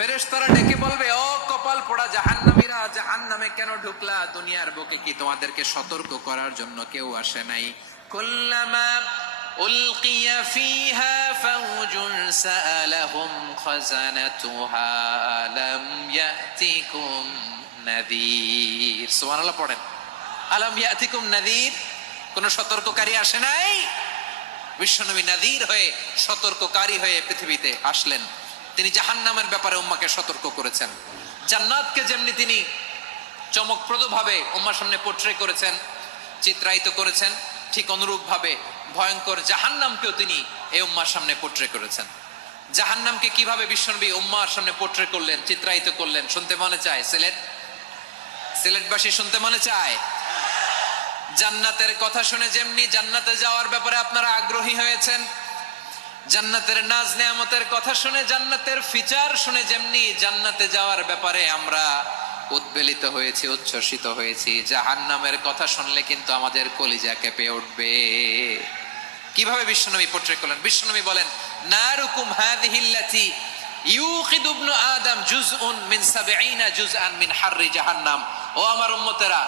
ফেরেশতারা ডেকে বলবে, ও কপাল পোড়া জাহান্নামীরা, জাহান্নামে কেন ঢুকলা? দুনিয়ার বুকে কি তোমাদেরকে সতর্ক করার জন্য কেউ আসে নাই? কুল্লামা উলকিয়া ফিহা ফাওজুন সাআলাহুম খাজানাতুহা আলাম ইয়াতিকুম নাযীর। সুবহানাল্লাহ পড়েন। আলাম ইয়াতিকুম নাযীর, কোন সতর্ককারী আসে নাই? বিশ্বনবী নাযীর হয়ে, সতর্ককারী হয়ে পৃথিবীতে আসলেন। তিনি জাহান্নামের ব্যাপারে উম্মাকে সতর্ক করেছেন। জান্নাতকে যেমনি তিনি চমকপ্রদ ভাবে উম্মার সামনে পোট্রে করেছেন, চিত্রায়িত করেছেন, ঠিক অনুরূপ ভাবে ভয়ঙ্কর জাহান্নামকেও তিনি এই উম্মার সামনে পোট্রে করেছেন। জাহান্নামকে কিভাবে বিশ্বনবী উম্মার সামনে পোট্রে করলেন, চিত্রায়িত করলেন, শুনতে মনে চায়? সিলেটবাসী শুনতে মনে চায়? জান্নাতের কথা শুনে যেমনি জান্নাতে যাওয়ার ব্যাপারে আপনারা আগ্রহী হয়েছেন, জান্নাতের নাজ নেয়ামতের কথা শুনে, জান্নাতের ফিচার শুনে যেমনি জান্নাতে যাওয়ার ব্যাপারে আমরা উদ্বেলিত হয়েছি, উচ্ছ্বসিত হয়েছি, জাহান্নামের কথা শুনলে কিন্তু আমাদের কলিজা কেঁপে উঠবে। কিভাবে বিশ্বনবী পোট্রে করলেন? বিশ্বনবী বলেন, নারুকুম হাযিহিল্লাতী ইউকিদু ইবনু আদম জুজউন মিন ৭০ জুজআন মিন হাররি জাহান্নাম। ও আমার উম্মতেরা,